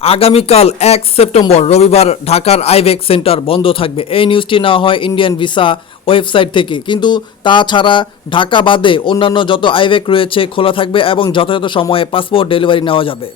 আগামীকাল এক সেপ্টেম্বর, রবিবার ঢাকার আইভেক সেন্টার বন্ধ থাকবে। এই নিউজটি নেওয়া হয় ইন্ডিয়ান ভিসা ওয়েবসাইট থেকে। কিন্তু তাছাড়া ঢাকা বাদে অন্যান্য যত আইভেক রয়েছে খোলা থাকবে এবং যথাযথ সময়ে পাসপোর্ট ডেলিভারি নেওয়া যাবে।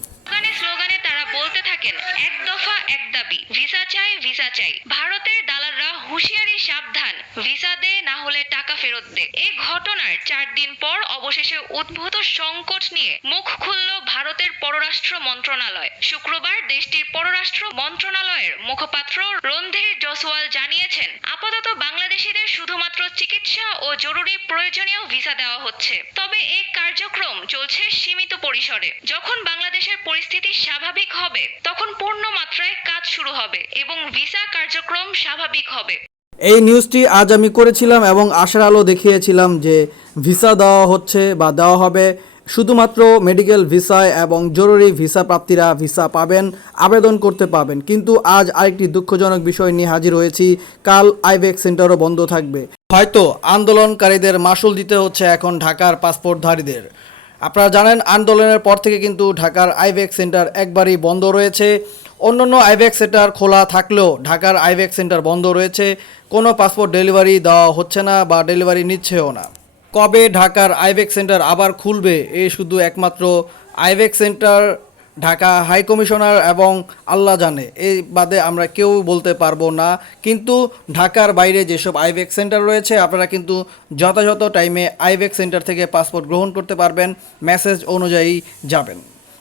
না টাকা ফেরত দে। এই ঘটনার চার দিন পর অবশেষে উদ্ভূত সংকট নিয়ে মুখ খুলল ভারতের পররাষ্ট্র মন্ত্রণালয়। শুক্রবার দেশটির পররাষ্ট্র মন্ত্রণালয়ের মুখপাত্র রন্ধীর জসওয়াল জানিয়েছেন, আপাতত বাংলাদেশিদের শুধুমাত্র চিকিৎসা ও জরুরি প্রয়োজনীয় ভিসা দেওয়া হচ্ছে। তবে এই কার্যক্রম চলছে সীমিত পরিসরে। যখন বাংলাদেশের পরিস্থিতি স্বাভাবিক হবে, তখন পূর্ণ মাত্রায় কাজ শুরু হবে এবং ভিসা কার্যক্রম স্বাভাবিক হবে। এই নিউজটি আজ আমি করেছিলাম এবং আশার আলো দেখিয়েছিলাম যে ভিসা দেওয়া হচ্ছে বা দেওয়া হবে। শুধুমাত্র মেডিকেল ভিসায় এবং জরুরি ভিসা প্রাপ্তিরা ভিসা পাবেন, আবেদন করতে পাবেন। কিন্তু আজ আরেকটি দুঃখজনক বিষয় নিয়ে হাজির হয়েছি। কাল আইবেক সেন্টারও বন্ধ থাকবে। হয়তো আন্দোলনকারীদের মাসুল দিতে হচ্ছে এখন ঢাকার পাসপোর্টধারীদের। আপনারা জানেন, আন্দোলনের পর থেকে কিন্তু ঢাকার আইবেক সেন্টার একবারই বন্ধ রয়েছে। অন্যান্য আইবেক সেন্টার খোলা থাকলেও ঢাকার আইবেক সেন্টার বন্ধ রয়েছে। কোনো পাসপোর্ট ডেলিভারি দেওয়া হচ্ছে না বা ডেলিভারি নিচ্ছেও না। কবে ঢাকার আইবেক সেন্টার আবার খুলবে? এ শুধু একমাত্র আইবেক সেন্টার, ঢাকা হাই কমিশনার এবং আল্লাহ জানে। এই বাদে আমরা কেউ বলতে পারব না। কিন্তু ঢাকার বাইরে যেসব আইবেক সেন্টার রয়েছে, আপনারা কিন্তু যথাযথ টাইমে আইবেক সেন্টার থেকে পাসপোর্ট গ্রহণ করতে পারবেন। মেসেজ অনুযায়ী যাবেন।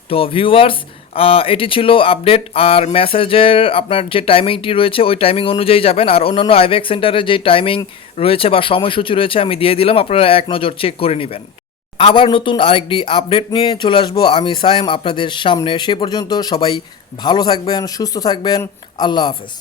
তো ভিউয়ার্স এটি ছিল আপডেট আর মেসেজের আপনার যে টাইমিংটি রয়েছে, ওই টাইমিং অনুযায়ী যাবেন। আর অন্যান্য আইভ্যাক সেন্টারের যে টাইমিং রয়েছে বা সময়সূচি রয়েছে, আমি দিয়ে দিলাম, আপনারা এক নজর চেক করে নেবেন। আবার নতুন আরেকটি আপডেট নিয়ে চলে আসব। আমি সায়েম আপনাদের সামনে। সে পর্যন্ত সবাই ভালো থাকবেন, সুস্থ থাকবেন। আল্লাহ হাফেজ।